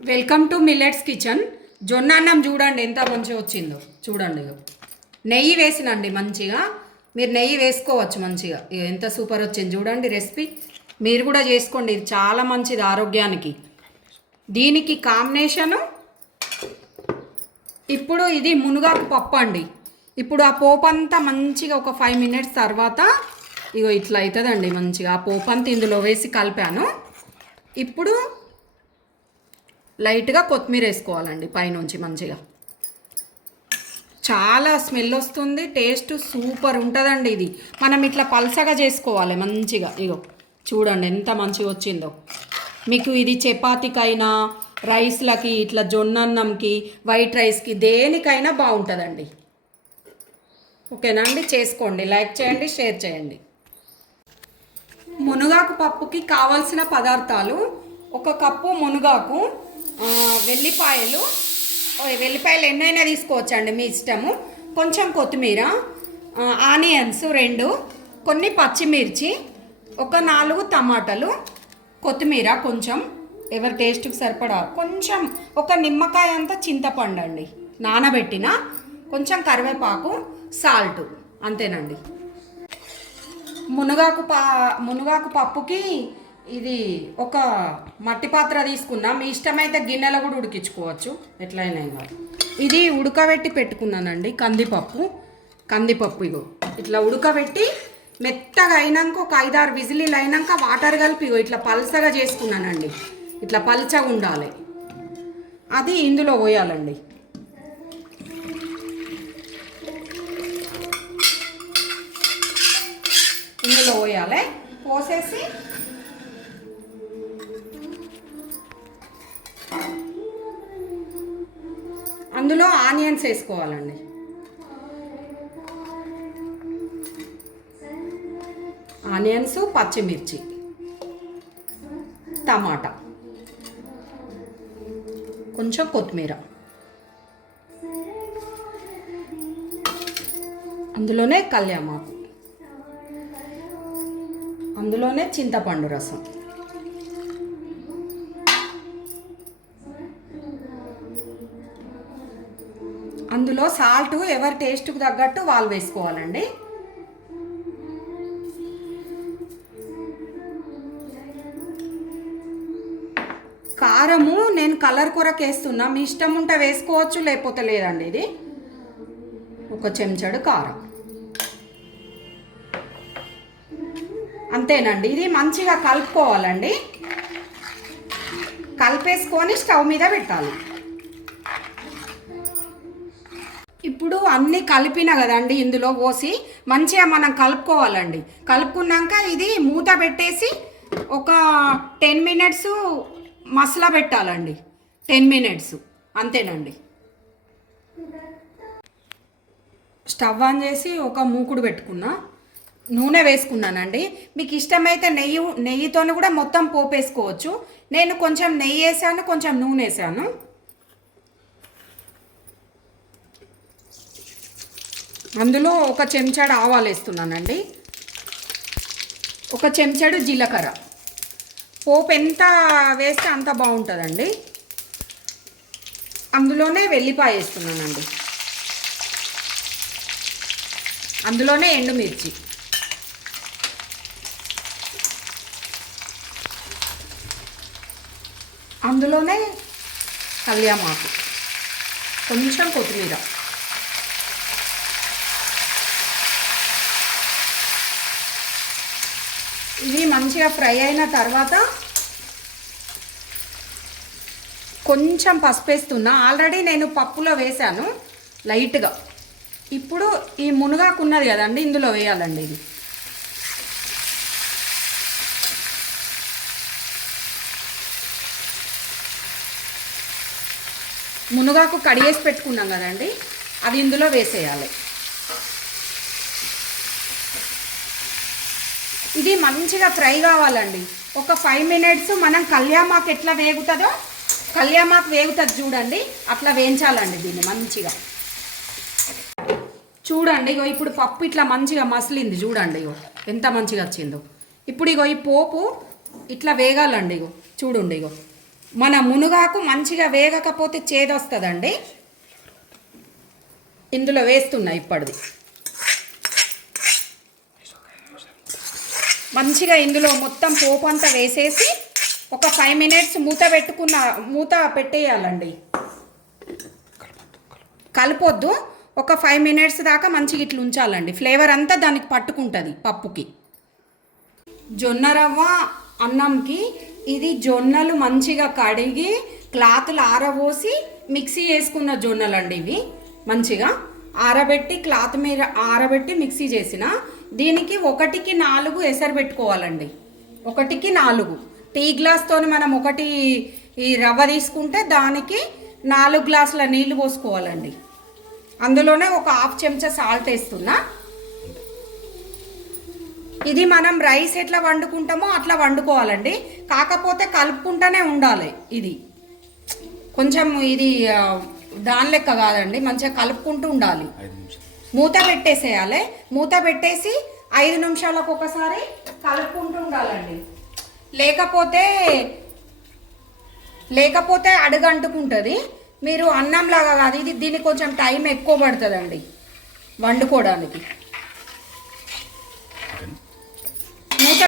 Welcome to millets kitchen. జొన్న అన్నం చూడండి ఎంత మంచిగా వచ్చిందో. చూడండి నెయ్యి వేసినండి మంచిగా. మీరు నెయ్యి వేసుకోవచ్చు మంచిగా. ఎంత సూపర్ వచ్చింది చూడండి రెసిపీ. మీరు కూడా చేసుకోండి, ఇది చాలా మంచిది ఆరోగ్యానికి. దీనికి కాంబినేషను ఇప్పుడు ఇది మునగాకు పప్పు అండి. ఇప్పుడు ఆ పోపు అంతా మంచిగా ఒక 5 minutes తర్వాత ఇట్లా అవుతుందండి మంచిగా. ఆ పోపు అంతా ఇందులో వేసి కలిపాను. ఇప్పుడు లైట్గా కొత్తిమీర వేసుకోవాలండి పైనుంచి మంచిగా. చాలా స్మెల్ వస్తుంది, టేస్ట్ సూపర్ ఉంటుందండి. ఇది మనం ఇట్లా పల్సగా చేసుకోవాలి మంచిగా. చూడండి ఎంత మంచిగా వచ్చిందో. మీకు ఇది చపాతీకైనా రైస్లకి ఇట్లా జొన్న అన్నంకి వైట్ రైస్కి దేనికైనా బాగుంటుందండి. ఓకేనా అండి, చేసుకోండి, లైక్ చేయండి, షేర్ చేయండి. మునగాకు పప్పుకి కావాల్సిన పదార్థాలు: 1 కప్పు మునగాకు, వెల్లిపాయలు ఎన్నైనా తీసుకోవచ్చండి మీ ఇష్టము, కొంచెం కొత్తిమీర, ఆనియన్స్ 2, కొన్ని పచ్చిమిర్చి, 4 టమాటాలు, కొత్తిమీర కొంచెం ఎవరి టేస్ట్కి సరిపడా, కొంచెం 1 నిమ్మకాయ అంత చింతపండు అండి నానబెట్టిన, కొంచెం కరివేపాకు, సాల్ట్, అంతేనండి. మునగాకు పప్పుకి ఇది ఒక మట్టి పాత్ర తీసుకున్నా, మీ ఇష్టమైతే గిన్నెలో కూడా ఉడికించుకోవచ్చు, ఎట్లయినా కాదు. ఇది ఉడకబెట్టి పెట్టుకున్నానండి కందిపప్పు. ఇట్లా ఉడకబెట్టి మెత్తగా అయినాక ఒక 5-6 విజిలీలు అయినాక వాటర్ కలిపి ఇట్లా పల్చగా చేసుకున్నానండి. ఇట్లా పల్చగా ఉండాలి. అది ఇందులో పోయాలండి. ఇందులో పోయాలి. పోసేసి అందులో ఆనియన్స్ వేసుకోవాలండి. ఆనియన్స్, పచ్చిమిర్చి, టమాటా, కొంచెం కొత్తిమీర, అందులోనే కళ్యామాకు, అందులోనే చింతపండు రసం, అందులో సాల్ట్ ఎవరి టేస్ట్కి తగ్గట్టు వాళ్ళు వేసుకోవాలండి. కారము నేను కలర్ కొరకు వేస్తున్నా, మీ ఇష్టం ఉంటే వేసుకోవచ్చు, లేకపోతే లేదండి. ఇది 1 చెంచాడు కారం, అంతేనండి. ఇది మంచిగా కలుపుకోవాలండి. కలిపేసుకొని స్టవ్ మీద పెట్టాలి. ఇప్పుడు అన్నీ కలిపిన కదండి, ఇందులో పోసి మంచిగా మనం కలుపుకోవాలండి. కలుపుకున్నాక ఇది మూత పెట్టేసి ఒక 10 minutes మసాలా పెట్టాలండి. 10 minutes, అంతేనండి. స్టవ్ ఆన్ చేసి ఒక మూకుడు పెట్టుకున్నా, నూనె వేసుకున్నానండి. మీకు ఇష్టమైతే నెయ్యితోనే కూడా మొత్తం పోపు వేసుకోవచ్చు. నేను కొంచెం నెయ్యి వేసాను, కొంచెం నూనె వేసాను. అందులో 1 చెంచాడు ఆవాలు వేస్తున్నానండి, 1 చెంచాడు జీలకర్ర. పోపు ఎంత వేస్తే అంత బాగుంటుందండి. అందులోనే వెల్లిపాయ వేస్తున్నానండి, అందులోనే ఎండుమిర్చి, అందులోనే కళ్యామాకు, కొంచెం కొత్తిమీర, ఇది మంచిగా ఫ్రై అయిన తర్వాత కొంచెం పసుపు వేస్తున్నా. ఆల్రెడీ నేను పప్పులో వేసాను లైట్గా. ఇప్పుడు ఈ మునగాకు ఉన్నది కదండి, ఇందులో వేయాలండి. ఇది మునగాకు కడిగేసి పెట్టుకున్నాం కదండి, అది ఇందులో వేసేయాలి. ఇది మంచిగా ఫ్రై కావాలండి. ఒక 5 minutes మనం కళ్యామాకు ఎట్లా వేగుతుందో, కళ్యామాకు వేగుతుంది చూడండి, అట్లా వేయించాలండి దీన్ని మంచిగా. చూడండి ఇప్పుడు పప్పు ఇట్లా మంచిగా మసిలింది చూడండి, ఎంత మంచిగా వచ్చిందో. ఇప్పుడు ఈ పోపు ఇట్లా వేగాలండి. చూడండి మన మునగాకు మంచిగా వేగకపోతే చేదొస్తుందండి. ఇందులో వేస్తున్నా ఇప్పటిది మంచిగా ఇందులో మొత్తం పోపు అంతా వేసేసి ఒక 5 మినిట్స్ మూత పెట్టేయాలండి. కలపొద్దు, ఒక 5 మినిట్స్ దాకా మంచిగా ఇట్లా ఉంచాలండి. ఫ్లేవర్ అంతా దానికి పట్టుకుంటుంది పప్పుకి. జొన్న రవ్వ అన్నంకి ఇది జొన్నలు మంచిగా కడిగి క్లాతులు ఆరబోసి మిక్సీ చేసుకున్న జొన్నలండి. ఇవి మంచిగా ఆరబెట్టి క్లాత్ మీద ఆరబెట్టి మిక్సీ చేసిన దీనికి 1కి 4 ఎసరు పెట్టుకోవాలండి. 1కి 4 టీ గ్లాస్తో మనం ఈ రవ్వ తీసుకుంటే దానికి 4 గ్లాసుల నీళ్లు పోసుకోవాలండి. అందులోనే ఒక 1/2 చెంచా సాల్ట్ వేస్తున్నా. ఇది మనం రైస్ ఎట్లా వండుకుంటామో అట్లా వండుకోవాలండి. కాకపోతే కలుపుకుంటూనే ఉండాలి. ఇది కొంచెం ఇది దాని లెక్క కాదండి, మంచిగా కలుపుకుంటూ ఉండాలి. మూత పెట్టేసేయాలి. మూత పెట్టేసి 5 నిమిషాలకు ఒకసారి కలుపుకుంటూ ఉండాలండి. లేకపోతే అడుగంటుకుంటుంది. మీరు అన్నంలాగా కాదు, ఇది దీనికి కొంచెం టైం ఎక్కువ పడుతుందండి వండుకోవడానికి. మూత